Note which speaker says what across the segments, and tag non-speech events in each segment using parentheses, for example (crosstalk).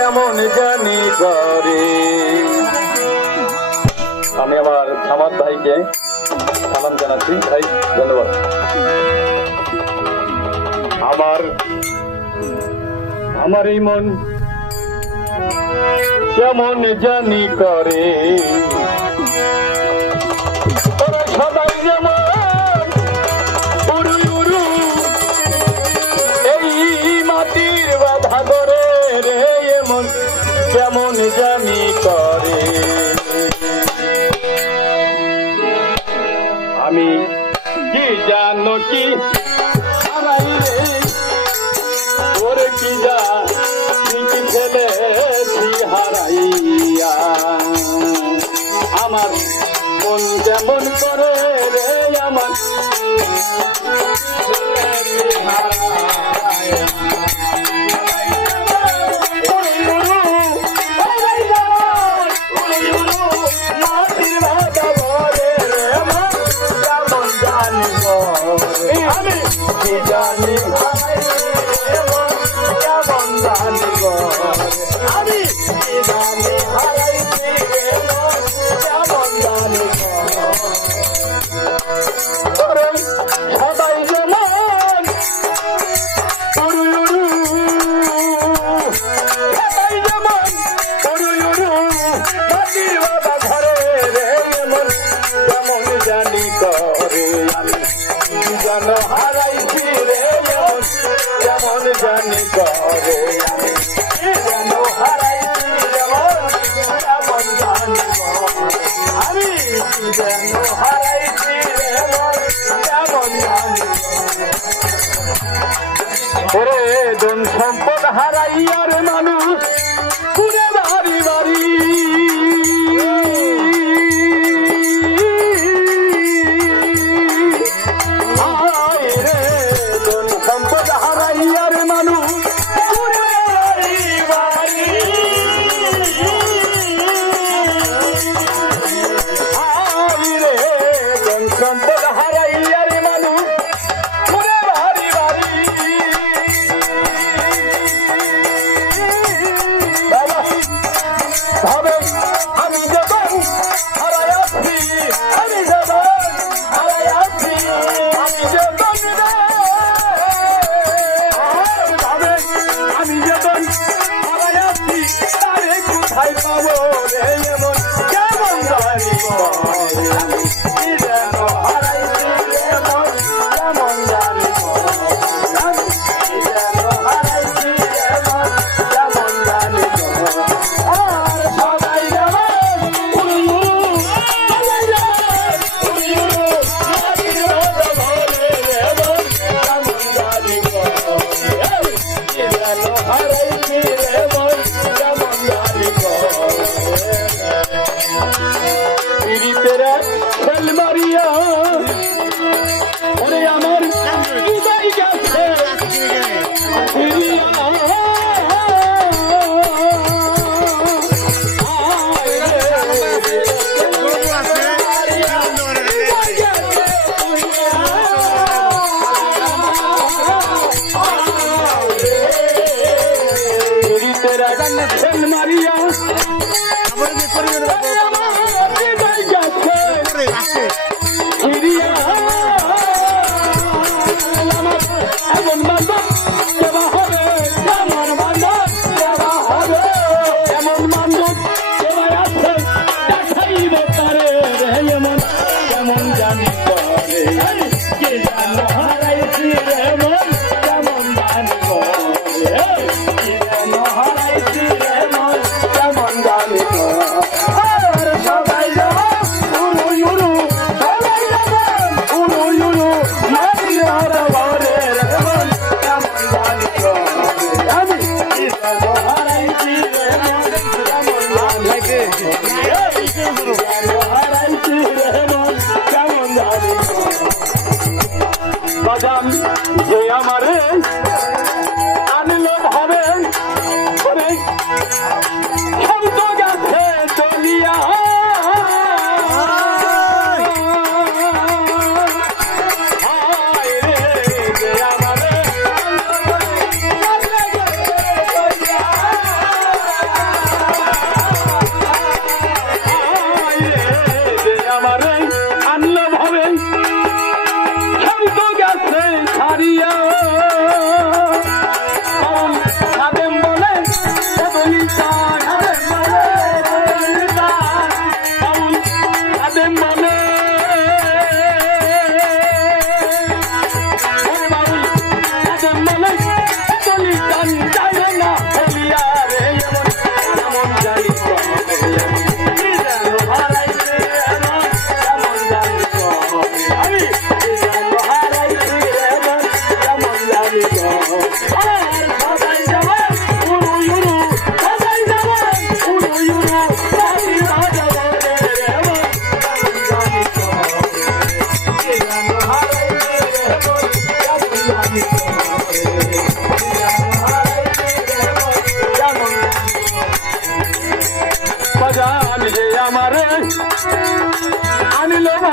Speaker 1: কেমন জানি করে আমি আমার আমার ভাইকে সালাম জানাচ্ছি। ভাই, ধন্যবাদ। আমার আমার এই মন কেমন জানি করে। তোরা সবাই যেমন মাটির বাধা করে রে। কেমন জানি করে। আমি কি জানো কি जानी। भाई ধন সম্পদ হারাইয়ার মানুষ। হবে। আমি যখন হারায় আসছি আমি যখন হারায় আসছি আমি যখন হবে আমি যখন হারায় আসছি তারে কোথায় পাবো? हरे मेरे magnificent. বাজান যে আমার Maria.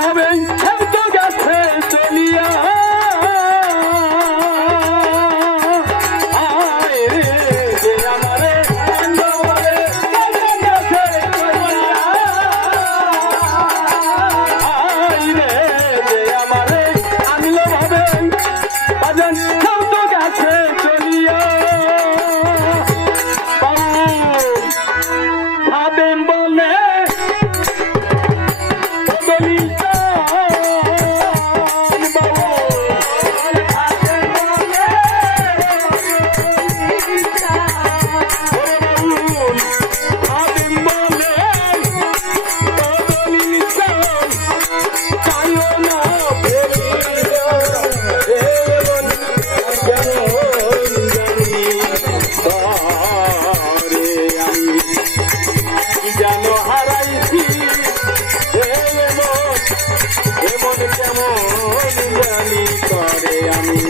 Speaker 1: have (laughs) করে আমি